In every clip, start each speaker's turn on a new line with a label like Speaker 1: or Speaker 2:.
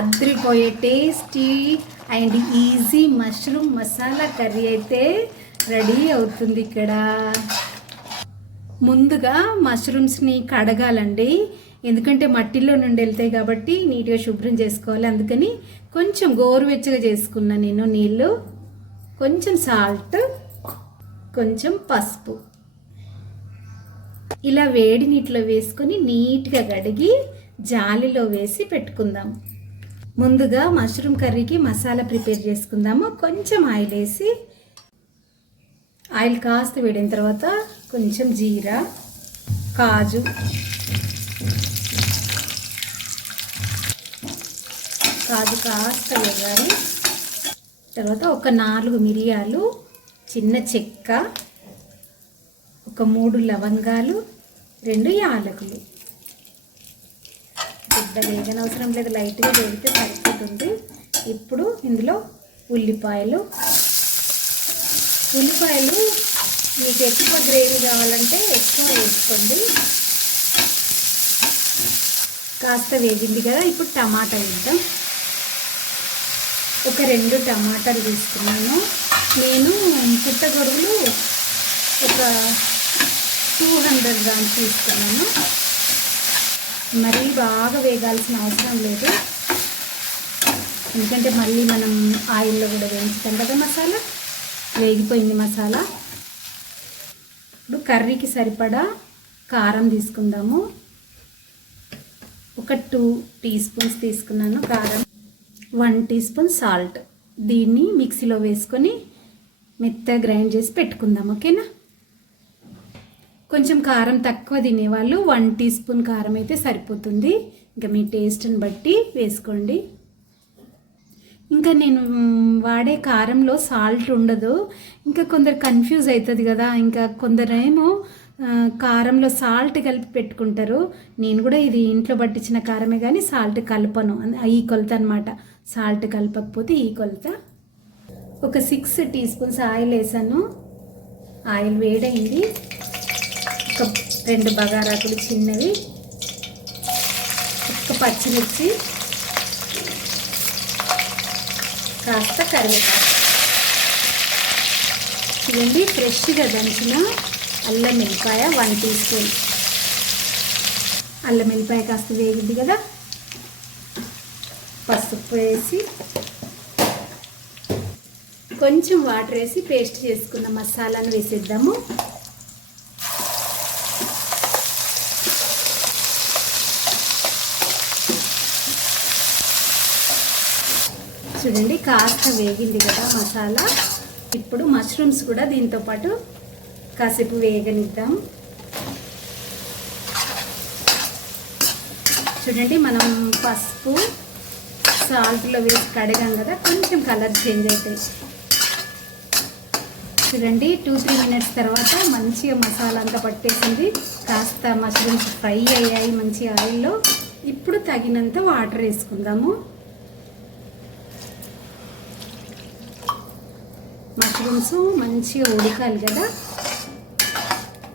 Speaker 1: అద్రిపోయే tasty and easy mushroom masala curry అయితే ready అవుతుంది ఇక్కడ. ముందుగా మష్రూమ్స్ని కడగాలండి. ఎందుకంటే మట్టిలో నుండి వెళ్తాయి కాబట్టి నీట్గా శుభ్రం చేసుకోవాలి. అందుకని కొంచెం గోరువెచ్చగా చేసుకున్నా నేను నీళ్ళు. కొంచెం సాల్ట్ కొంచెం పసుపు. ఇలా వేడి నీటిలో వేసుకొని నీట్గా కడిగి జాలిలో వేసి పెట్టుకుందాం. ముందుగా మష్రూమ్ కర్రీకి మసాలా ప్రిపేర్ చేసుకుందాము. కొంచెం ఆయిల్ వేసి ఆయిల్ కాస్త వేడిన తర్వాత కొంచెం జీరా కాజు కాజు కాస్త వేయాలి తర్వాత ఒక నాలుగు మిరియాలు చిన్న చెక్క ఒక మూడు లవంగాలు రెండు యాలకులు. పెద్ద వేగన అవసరం లేదు. లైట్గా వేడితే సరిపోతుంది. ఇప్పుడు ఇందులో ఉల్లిపాయలు. ఉల్లిపాయలు మీకు ఎక్కువ గ్రేవీ కావాలంటే ఎక్కువ వేసుకోండి. కాస్త వేగింది కదా ఇప్పుడు టమాటా వేద్దాం. ఒక రెండు టమాటాలు తీసుకున్నాను నేను పుట్టగొడుగులు ఒక టూ హండ్రెడ్ గ్రామ్స్ తీసుకున్నాను. మరీ బాగా వేగాల్సిన అవసరం లేదు. ఎందుకంటే మళ్ళీ మనం ఆయిల్లో కూడా వేయించుతాం కదా మసాలా? వేగిపోయింది మసాలా. ఇప్పుడు కర్రీకి సరిపడా కారం తీసుకుందాము. ఒక టూ టీ స్పూన్స్ తీసుకున్నాను కారం. One teaspoon salt. దీన్ని మిక్సీలో వేసుకొని మెత్తగా గ్రైండ్ చేసి పెట్టుకుందాం ఓకేనా? కొంచెం కారం తక్కువ తినేవాళ్ళు వన్ టీ స్పూన్ కారం అయితే సరిపోతుంది. ఇంకా మీ టేస్ట్ని బట్టి వేసుకోండి. ఇంకా నేను వాడే కారంలో సాల్ట్ ఉండదు. ఇంకా కొందరు కన్ఫ్యూజ్ అవుతుంది కదా. ఇంకా కొందరేమో కారంలో సాల్ట్ కలిపి పెట్టుకుంటారు. నేను కూడా ఇది ఇంట్లో పట్టించిన కారమే కానీ సాల్ట్ కలపను. ఈ కొలత అనమాట సాల్ట్ కలపకపోతే ఈ కొలత. ఒక సిక్స్ టీ స్పూన్స్ ఆయిల్ వేసాను. ఆయిల్ వేడైంది ఒక రెండు బగారాకులు చిన్నవి ఒక పచ్చిమిర్చి కాస్త కరివేపాకు. ఇదండి ఫ్రెష్గా దంచిన అల్లం మిరపకాయ వన్ టీ స్పూన్. అల్లం వెల్లిపాయ కాస్త వేగింది కదా? పసుపు వేసి కొంచెం వాటర్ వేసి పేస్ట్ చేసుకున్న మసాలాను వేసేద్దాము. చూడండి కాస్త వేగింది కదా మసాలా. ఇప్పుడు మష్రూమ్స్ కూడా దీంతో పాటు కాసేపు వేగనిద్దాం. చూడండి మనం పసుపు సాల్ట్లో వేసి కడిగాం కదా కొంచెం కలర్ చేంజ్ అవుతాయి చూడండి టూ త్రీ మినిట్స్ తర్వాత మంచిగా మసాలా అంతా పట్టేసింది. కాస్త మష్రూమ్స్ ఫ్రై అయ్యాయి మంచి ఆయిల్లో ఇప్పుడు తగినంత వాటర్ వేసుకుందాము. మష్రూమ్స్ మంచిగా ఉడకాలి కదా.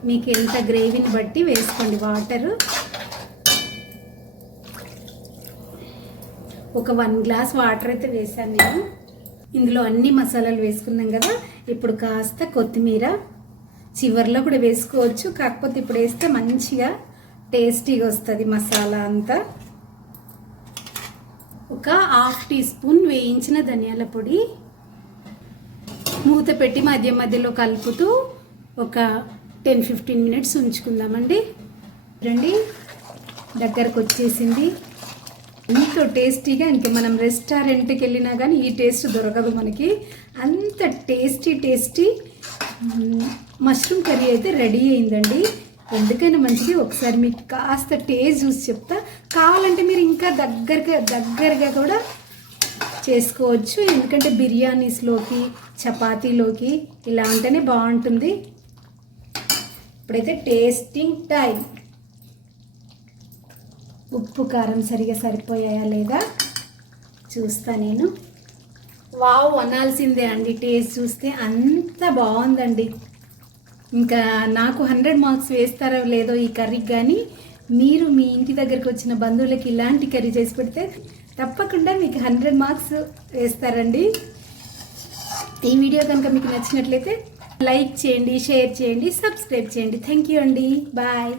Speaker 1: మీకు ఎంత గ్రేవీని బట్టి వేసుకోండి వాటర్. ఒక వన్ గ్లాస్ వాటర్ అయితే వేసాను నేను. ఇందులో అన్ని మసాలాలు వేసుకున్నాం కదా. ఇప్పుడు కాస్త కొత్తిమీర చివర్లో కూడా వేసుకోవచ్చు. కాకపోతే ఇప్పుడు వేస్తే మంచిగా టేస్టీగా వస్తుంది మసాలా అంతా. ఒక హాఫ్ టీ స్పూన్ వేయించిన ధనియాల పొడి. మూత పెట్టి మధ్య మధ్యలో కలుపుతూ ఒక టెన్ ఫిఫ్టీన్ మినిట్స్ ఉంచుకుందామండి. రండి. దగ్గరకు వచ్చేసింది ఎంతో టేస్టీగా ఇంకా మనం రెస్టారెంట్కి వెళ్ళినా కానీ ఈ టేస్ట్ దొరకదు మనకి. అంత టేస్టీ టేస్టీ మష్రూమ్ కర్రీ అయితే రెడీ అయిందండి. ఎందుకైనా మంచిది. ఒకసారి మీకు కాస్త టేస్ట్ చూసి చెప్తా. కావాలంటే మీరు ఇంకా దగ్గరగా దగ్గరగా కూడా చేసుకోవచ్చు. ఎందుకంటే బిర్యానీస్లోకి చపాతీలోకి ఇలా అంటేనే బాగుంటుంది. ఇప్పుడైతే టేస్టింగ్ టైం. ఉప్పు కారం సరిగా సరిపోయాయా లేదా? చూస్తా నేను. వావ్ అనాల్సిందే అండి. టేస్ట్ చూస్తే అంత బాగుందండి. ఇంకా నాకు హండ్రెడ్ మార్క్స్ వేస్తారో లేదో ఈ కర్రీకి కానీ మీరు మీ ఇంటి దగ్గరికి వచ్చిన బంధువులకి ఇలాంటి కర్రీ చేసి పెడితే తప్పకుండా మీకు హండ్రెడ్ మార్క్స్ వేస్తారండి. ఈ వీడియో కనుక మీకు నచ్చినట్లయితే లైక్ చేయండి షేర్ చేయండి సబ్స్క్రైబ్ చేయండి. థ్యాంక్ యూ అండి. బాయ్.